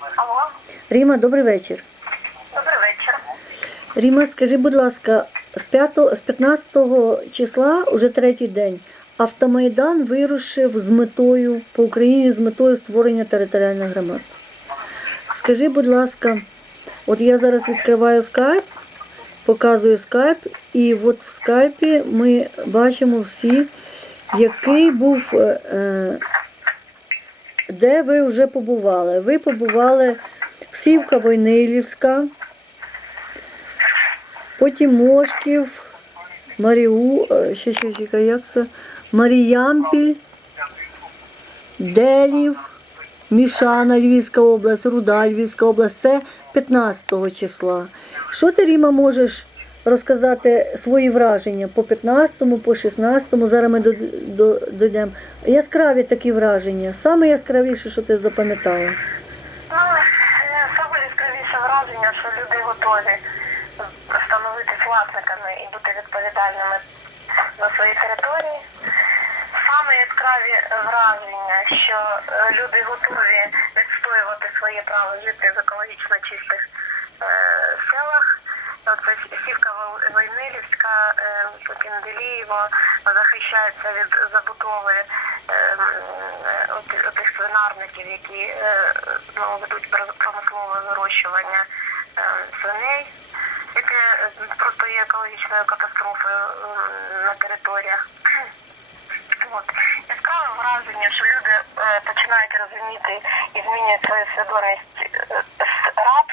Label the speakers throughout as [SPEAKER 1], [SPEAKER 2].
[SPEAKER 1] Алло,
[SPEAKER 2] Ріма, добрий вечір.
[SPEAKER 1] добрий вечір.
[SPEAKER 2] Ріма, скажи, будь ласка, з 5, з 15 числа, уже третій день, Автомайдан вирушив з метою по Україні з метою створення територіальних громад. Скажи, будь ласка, от я зараз відкриваю скайп, показую скайп, і от в скайпі ми бачимо всі, який був, е, е, де ви вже побували. Ви побували Сівка Войнилівська, потім Мошків, Маріу, е, ще, ще, ще, як це? Маріямпіль, Делів, Мішана, Львівська область, Руда, Львівська область. Це 15 числа. Що ти, Ріма, можеш розказати свої враження по 15, по 16, зараз ми дійдемо. Яскраві такі враження. Саме яскравіше, що ти запам'ятала.
[SPEAKER 1] Ну, враження, що люди готові становитись власниками і бути відповідальними за свої території. Саме яскраві враження, що е, люди готові відстоювати своє право жити в екологічно чистих е, селах. Оце Сівка Войнилівська, е, потім Делієво захищається від забудови отих свинарників, які е, ну, ведуть пр- промислове вирощування е, свиней, яке просто є екологічною катастрофою на територіях. От. Яскраве враження, що люди е, починають розуміти і змінюють свою свідомість е, з рабської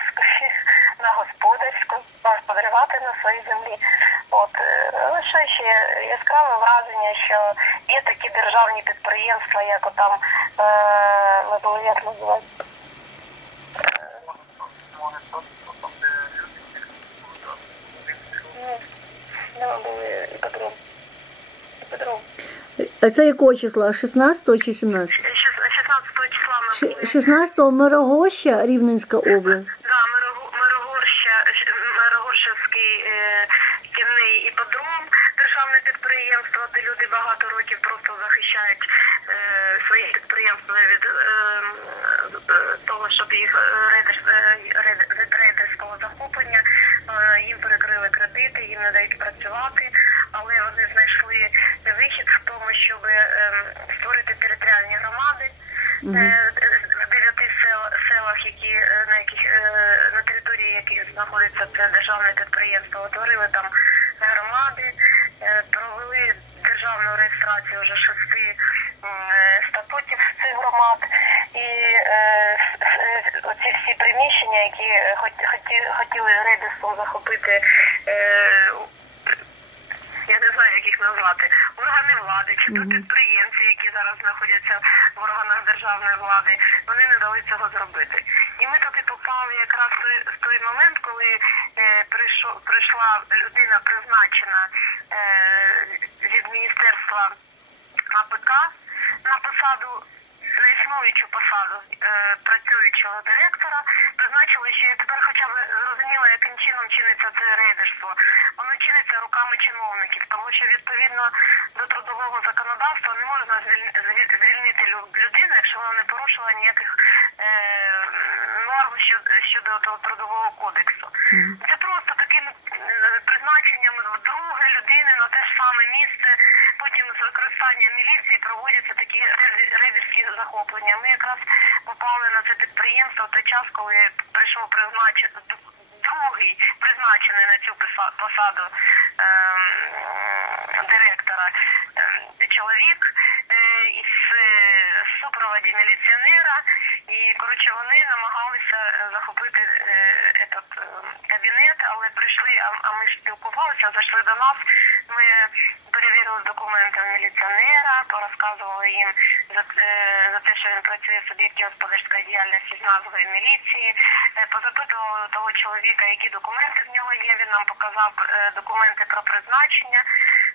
[SPEAKER 1] на господарську, господарювати на своїй землі. От е, ну, ще яскраве враження, що є такі державні підприємства, як отам е, ми були як називається.
[SPEAKER 2] А це якого числа? 16 чи 17?
[SPEAKER 1] 16 числа ми були.
[SPEAKER 2] 16 Мирогоща, Рівненська область.
[SPEAKER 1] Державне підприємство, де люди багато років просто захищають е, своє підприємство від е, е, того, щоб їх е, рейдер, е, від рейдерського захоплення. Е, їм перекрили кредити, їм не дають працювати, але вони знайшли вихід в тому, щоб е, створити територіальні громади. Е, дев'яти сел- селах, які на яких на території яких знаходиться це державне підприємство, утворили там громади, е, провели державну вже шести е, статутів цих громад, і е, е, оці всі приміщення, які хот- хоті- хотіли рейдерством захопити. я не знаю, як їх назвати, органи влади чи то підприємці, які зараз знаходяться в органах державної влади, вони не дали цього зробити. І ми туди попали якраз в той, момент, коли е, прийшов, прийшла людина призначена е, від міністерства АПК на посаду. На існуючу посаду е, працюючого директора призначили, що я тепер хоча б зрозуміла, яким чином чиниться це рейдерство. Воно чиниться руками чиновників, тому що відповідно до трудового законодавства не можна звіль- звіль- звільнити людину, якщо вона не порушила ніяких норм щодо, щодо того трудового кодексу. Це просто таким е, призначенням вдруге людини на те ж саме місце. Потім з використанням міліції проводяться такі рейд- рейдерські захоплення. Ми якраз попали на це підприємство в той час, коли прийшов призначений другий призначений на цю посаду ем, директора ем, чоловік е, із е, супроводі міліціонера. І коротше вони намагалися е, захопити е, этот, е, кабінет, але прийшли, а, ми спілкувалися, зайшли до нас. Ми перевірили документи міліціонера, порозказували їм за, за те, що він працює в суб'єкті господарської діяльності з назвою міліції. Позапитували того чоловіка, які документи в нього є. Він нам показав документи про призначення.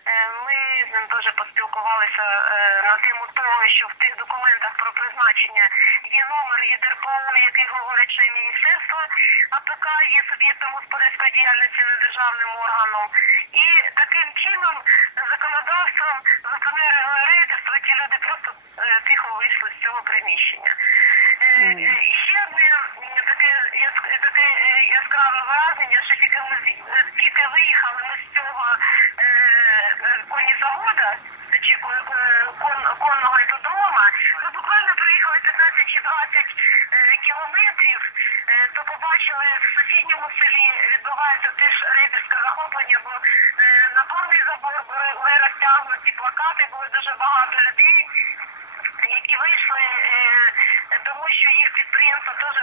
[SPEAKER 1] Е, Ми з ним теж поспілкувалися е, на тему того, що в тих документах про призначення є номер ЄДРПО, який говорить, що міністерство АПК є суб'єктом господарської діяльності недержавним органом. І таким чином законодавством зупинили рейдерство, ті люди просто е, тихо вийшли з цього приміщення. Е,
[SPEAKER 2] Мгм.
[SPEAKER 1] е, Ще одне враження, що тільки ми з- е, тільки виїхали ми з цього е, е, конізавода чи ко- е, кон- конного іпподрома, ми буквально проїхали 15 чи 20 е, кілометрів, е, то побачили в сусідньому селі відбувається теж рейдерське захоплення, бо е, на повний забор були, були розтягнуті плакати, було дуже багато людей, які вийшли, тому що їх підприємство теж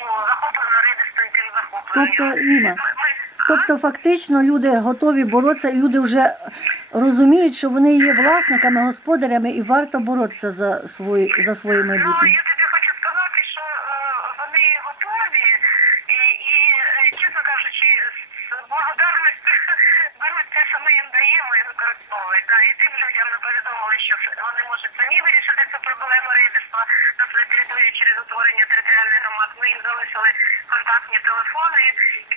[SPEAKER 1] ну, захоплено рейдерським захопленням.
[SPEAKER 2] Тобто, Іна,
[SPEAKER 1] Ми- ми-
[SPEAKER 2] тобто фактично люди готові боротися, люди вже розуміють, що вони є власниками, господарями і варто боротися за свої за своє
[SPEAKER 1] Ну,
[SPEAKER 2] майбутнє.
[SPEAKER 1] я тобі хочу сказати, що е, вони готові і, і, е, чесно кажучи, з благодарністю беруть те, що ми їм даємо і використовують. Да. І тим людям ми повідомили, що вони можуть самі вирішити цю проблему рейдерства на своїй території через утворення територіальних громад. Ми їм залишили контактні телефони і